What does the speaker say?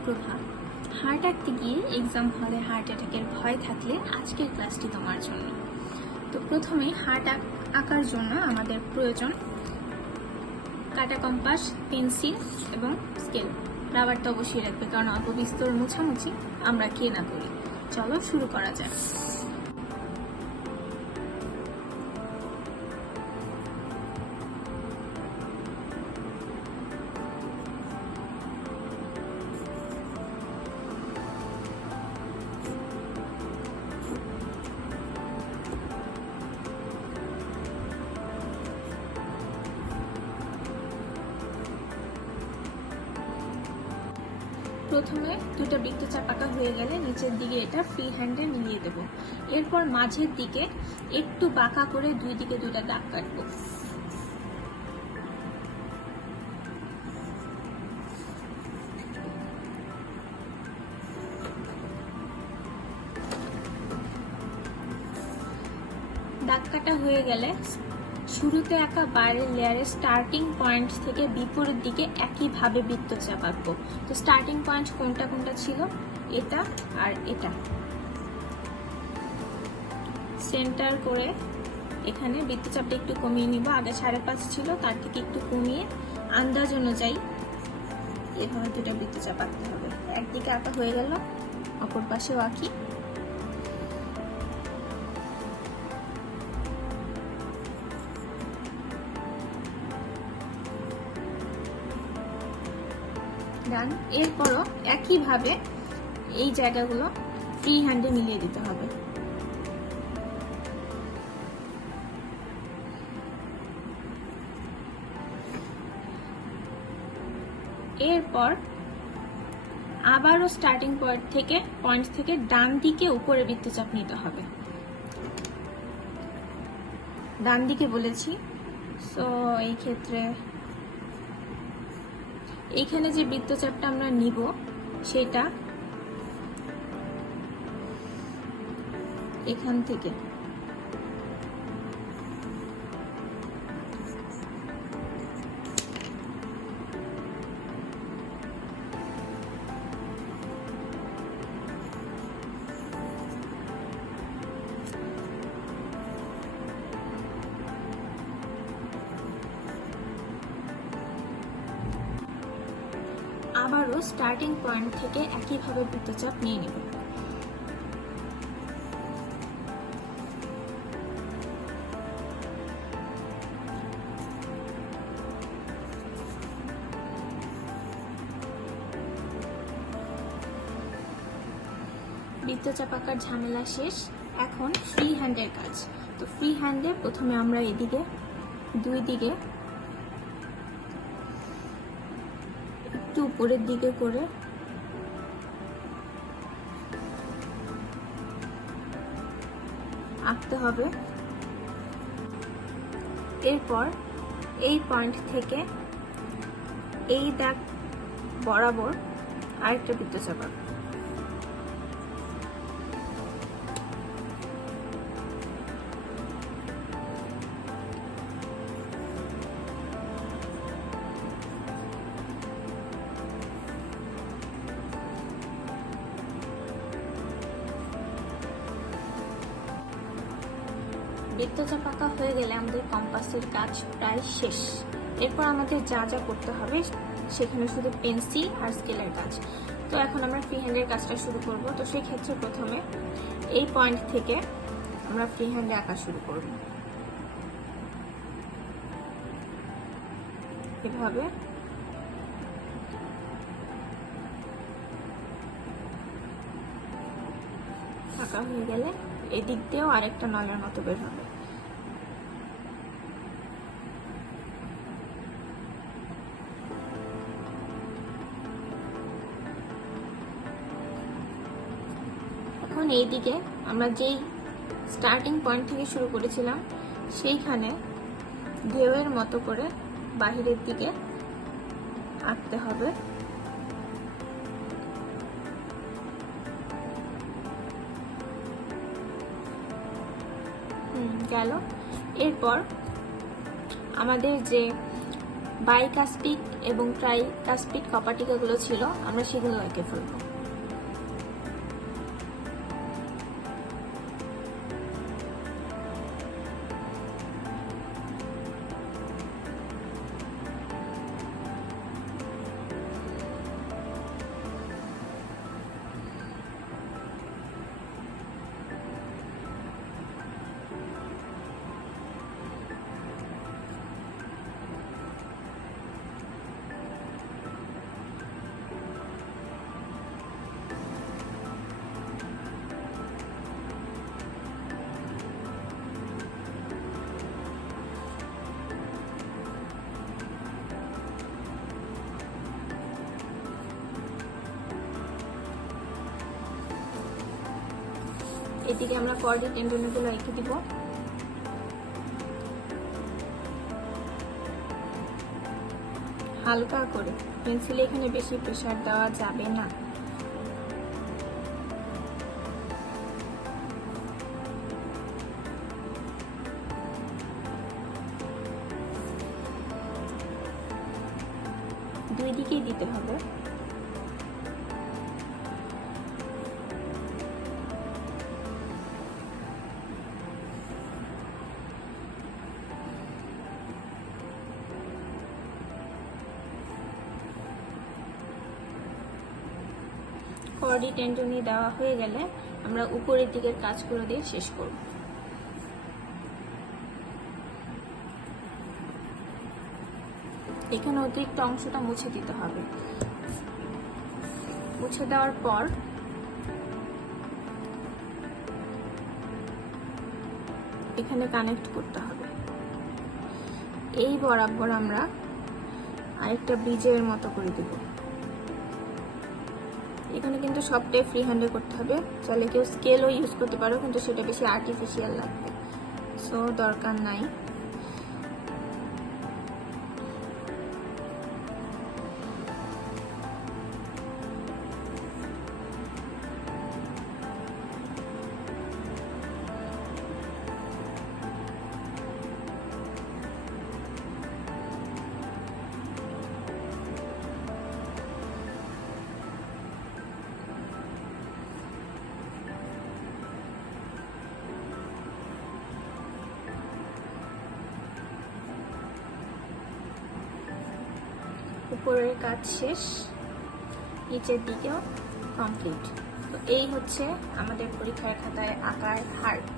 সুপ্রভাত। হার্ট আঁকতে গিয়ে এক্সাম হলে হার্ট অ্যাটাকের ভয় থাকলে আজকের ক্লাসটি তোমার জন্য। তো প্রথমে হার্ট আঁকার জন্য আমাদের প্রয়োজন কাটা কম্পাস, পেন্সিল এবং স্কেল। রাবার তো অবশ্যই রাখবে, কারণ অল্প বিস্তর মুছামুছি আমরা কে না করি। চলো শুরু করা যাক। প্রথমে দুটো বৃত্তচাপ আঁকা হয়ে গেলে নিচের দিকে এটা ফ্রি হ্যান্ডে মিলিয়ে দেব। এরপর মাঝের দিকে একটু বাঁকা করে দুই দিকে দুটা দাগ কাটবো। দাগ কাটা হয়ে গেলে শুরুতে আঁকা বাইরের লেয়ারের স্টার্টিং পয়েন্ট থেকে বিপরীত দিকে একইভাবে বৃত্তচাপ আঁকবো। তো স্টার্টিং পয়েন্ট কোনটা কোনটা ছিল? এটা আর এটা। সেন্টার করে এখানে বৃত্তচাপটা একটু কমিয়ে নিব। আগে 5.5 ছিল, তার থেকে একটু কমিয়ে আন্দাজ অনুযায়ী এভাবে দুটো বৃত্তচাপ আঁকতে হবে। একদিকে আঁকা হয়ে গেল, অপর পাশেও আঁকি। ডান। এরপরও একইভাবে এই জায়গাগুলো ফ্রি হ্যান্ডে মিলিয়ে দিতে হবে। এরপর আবারও স্টার্টিং পয়েন্ট থেকে ডান দিকে উপরে বৃত্তচাপ নিতে হবে। ডান দিকে বলেছি, সো এই ক্ষেত্রে এইখানে যে বৃত্তচাপটা আমরা নিব সেটা এখান থেকে আবারও স্টার্টিং পয়েন্ট থেকে একইভাবে বৃত্তচাপ নিয়ে নেব। বৃত্তচাপ আঁকার ঝামেলা শেষ। এখন ফ্রি হ্যান্ডের কাজ। তো ফ্রি হ্যান্ডে প্রথমে আমরা এদিকে দুই দিকে একটু উপরের দিকে করে আঁকতে হবে। এরপর এই পয়েন্ট থেকে এই দাগ বরাবর আরেকটা বৃত্তচাপ আঁকবো। বৃত্তচাপ আঁকা হয়ে গেলে আমাদের কম্পাসের কাজ প্রায় শেষ। এরপর আমাদের যা যা করতে হবে সেখানে শুধু পেন্সিল আর স্কেলের কাজ। তো এখন আমরা ফ্রি হ্যান্ডের কাজটা শুরু করব। তো সেই ক্ষেত্রে প্রথমে এই পয়েন্ট থেকে আমরা ফ্রি হ্যান্ডে আঁকা শুরু করব। এভাবে আঁকা হয়ে গেলে এই দিক দিয়েও আরেকটা নলের মতো বের হবে। এখন এই দিকে আমরা যেই স্টার্টিং পয়েন্ট থেকে শুরু করেছিলাম সেইখানে ঢেউয়ের মতো করে বাহিরের দিকে আঁকতে হবে। গেল। এরপর আমাদের যে বাইকাস্পিক এবং ট্রাইকাস্পিক কপার টিকাগুলো ছিল, আমরা সেগুলো এঁকে ফেলবো। এদিকে আমরা কর্ডি টেন্ডনগুলো এঁকে দিব। হালকা করে, পেন্সিলে এখানে বেশি প্রেসার দেওয়া যাবে না। দুই দিকেই দিতে হবে। কর্ডি টেন্ডনি দেওয়া হয়ে গেলে আমরা উপরের দিকের কাজগুলো দিয়ে শেষ করব। এখানে অতিরিক্ত অংশটা মুছে দিতে হবে। মুছে দেওয়ার পর এখানে কানেক্ট করতে হবে। এই বরাবর আমরা আরেকটা ব্রিজের মতো করে দেব। এখানে কিন্তু সবটাই ফ্রি হ্যান্ডে করতে হবে। চাইলে কেউ স্কেলও ইউজ করতে পারো, কিন্তু সেটা বেশি আর্টিফিশিয়াল লাগবে, সো দরকার নাই। উপরের কাজ শেষ, নিচের দিকেও কমপ্লিট। তো এই হচ্ছে আমাদের পরীক্ষার খাতায় আঁকার হার্ট।